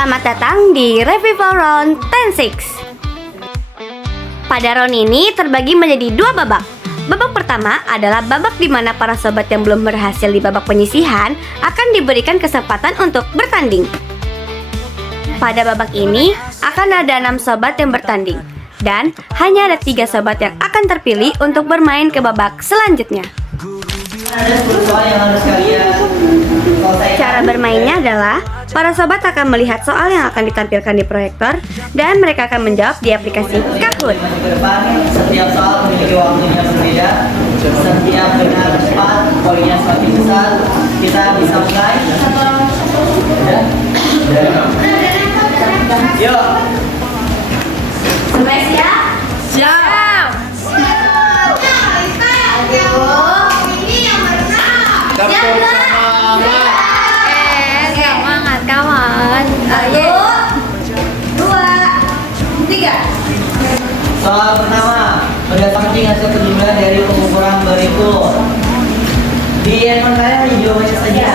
Selamat datang di Revival Round 10-6. Pada round ini terbagi menjadi dua babak. Babak pertama adalah babak di mana para sobat yang belum berhasil di babak penyisihan akan diberikan kesempatan untuk bertanding. Pada babak ini akan ada 6 sobat yang bertanding dan hanya ada 3 sobat yang akan terpilih untuk bermain ke babak selanjutnya. Cara bermainnya adalah para sobat akan melihat soal yang akan ditampilkan di proyektor dan mereka akan menjawab di aplikasi Kahoot. Setiap soal memiliki waktunya berbeda. Setiap benar cepat, poinnya semakin besar. Kita bisa mulai. Yuk. Sampai siap? Siap. Ini yang berenang. Semangat kawan. 1, 2, 3. Soal pertama, berdasarkan hasil penjumlahan dari pengukuran berikut. Di handphone saya hanya jawabannya saja.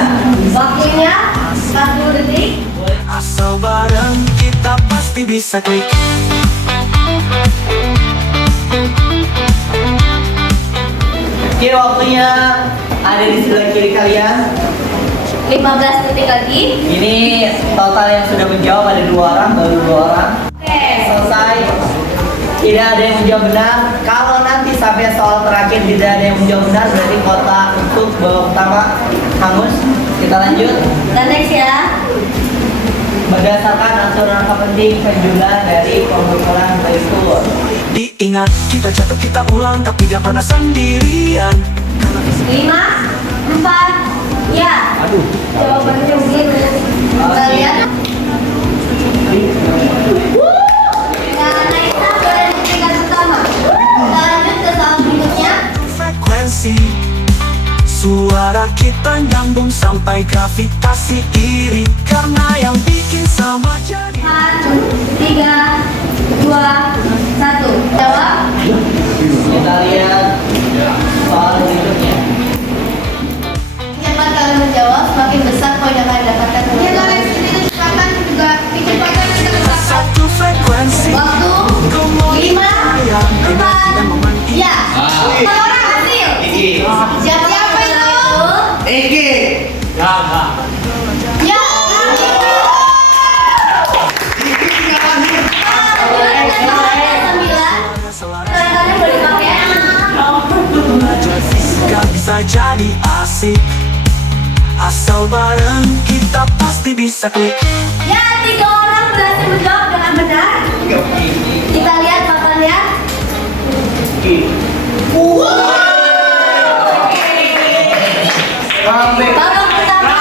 Waktunya 40 detik. Asal bareng kita pasti bisa klik. Oke, waktunya ada di sebelah kiri kalian. 15 detik lagi. Ini total yang sudah menjawab ada 2 orang, baru 2 orang. Oke. Selesai. Tidak ada yang menjawab benar. Kalau nanti sampai soal terakhir tidak ada yang menjawab benar, berarti kotak untuk babak pertama hangus. Kita lanjut. Dan next ya. Berdasarkan aturan angka penting penjumlahan dari pengukuran berikut. Diingat kita catat kita ulang tapi gak pernah sendirian. 5, 4, ya. Aduh. Jawabannya begini. Kita lihat. Nah, next up boleh diberikan pertama. Kita lanjut ke soal berikutnya. Frekuensi suara kita nyambung sampai gravitasi iri. Karena yang bikin sama jadi 4, 3, 2, 1. Jawab. Kita lihat soal berikutnya. Cepat kalian menjawab, semakin besar poin yang kalian dapatkan. Iya, kalian silakan juga bikin pakai kita tetapkan. satu frekuensi. Waktu 5, 4, ya. Orang hasil. Siapa itu? Eki. Ya. Kalian boleh pakai. Belajar fisika bisa jadi asik. Asal bareng kita pasti bisa klik. Ya, 3 orang berhasil menjawab dengan benar. Kita lihat papannya. Babak pertama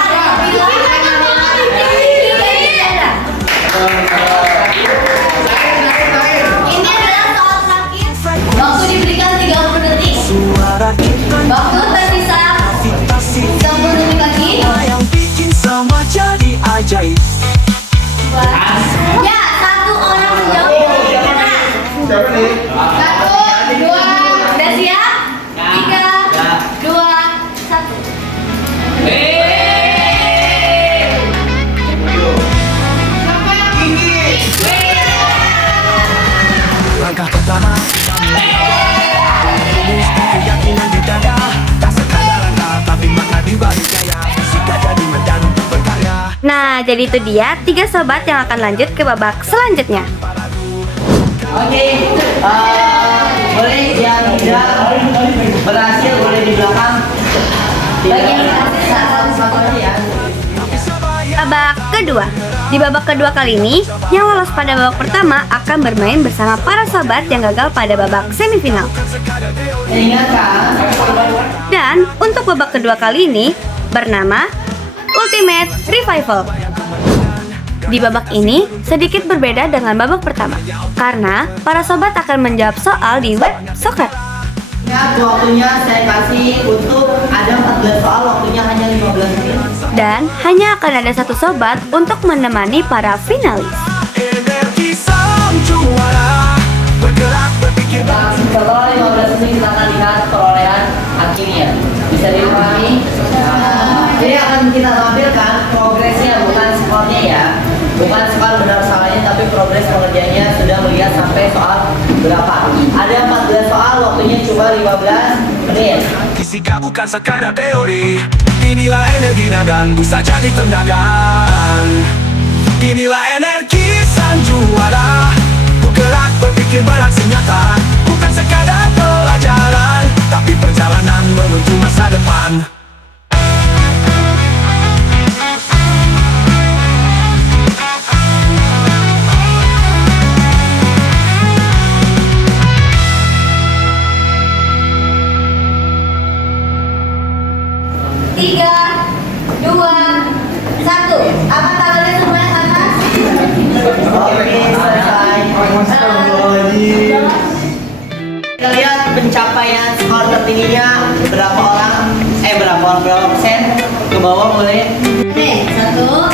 ini adalah soal terakhir. Waktu diberikan 30 detik. Suara kita Waktu tersisa gravitasi 30 detik lagi. yang bikin sama jadi ajaib. Ya, 1 orang menjawab dengan benar. Siapa nih? 1, 2, udah siap? 3, 2, 1. Langkah pertama keyakinan di dada. Tak sekadar langkah tapi makna di balik gaya. Fisika jadi medan untuk berkarya. Nah, jadi itu dia 3 sobat yang akan lanjut ke babak selanjutnya. Oke, boleh yang tidak berhasil boleh di belakang. Bagian atas Satu aja ya. Babak kedua. Di babak kedua kali ini, yang lolos pada babak pertama akan bermain bersama para sobat yang gagal pada babak semifinal. Ingatkan, Dan untuk babak kedua kali ini bernama Ultimate Revival. Di babak ini sedikit berbeda dengan babak pertama karena para sobat akan menjawab soal di web soccer. ingat waktunya saya kasih untuk ada 14 soal, waktunya hanya 15 menit. Dan hanya akan ada 1 sobat untuk menemani para finalis. Energi sang juara bergerak berpikir. Setelah 15 menit kita akan lihat perolehan akhirnya. Bisa dipahami? Jadi akan kita tampilkan progresnya, bukan skornya ya. Bukan benar salahnya, tapi progres pengerjaannya sudah melihat sampai soal berapa. Ada 14 soal, waktunya cuma 15 menit. Fisika bukan sekadar teori. Inilah energinya dan bisa jadi tendangan. Inilah energi sang juara. Bergerak berpikir beraksi nyata. Bukan sekadar pelajaran, tapi perjalanan menuju masa depan. Tiga, dua, satu. Angkat tangannya semuanya ke atas. Oke, selesai. Kita lihat pencapaian skor tertingginya berapa persen. Ke bawah boleh. Nih, satu,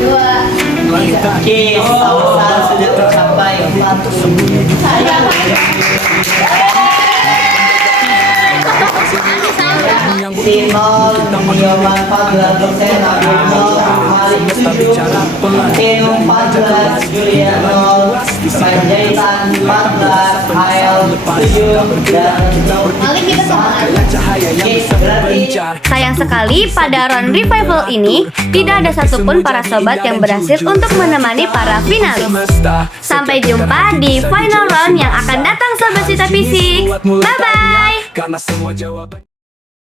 dua, tiga. Oke, Sausal sudah mencapai 40. Timol Nyoman 14%, Abdul 0, Malik 7, Tenu 14, Julia 0, Panjaitan 14, Hael 7, dan Malik kita sama. Oke, berarti Sayang sekali pada round revival ini tidak ada satupun para sobat yang berhasil untuk menemani para finalis. Sampai jumpa di final round yang akan datang Sobat Cita Fisik. Bye bye. Karena semua jawaban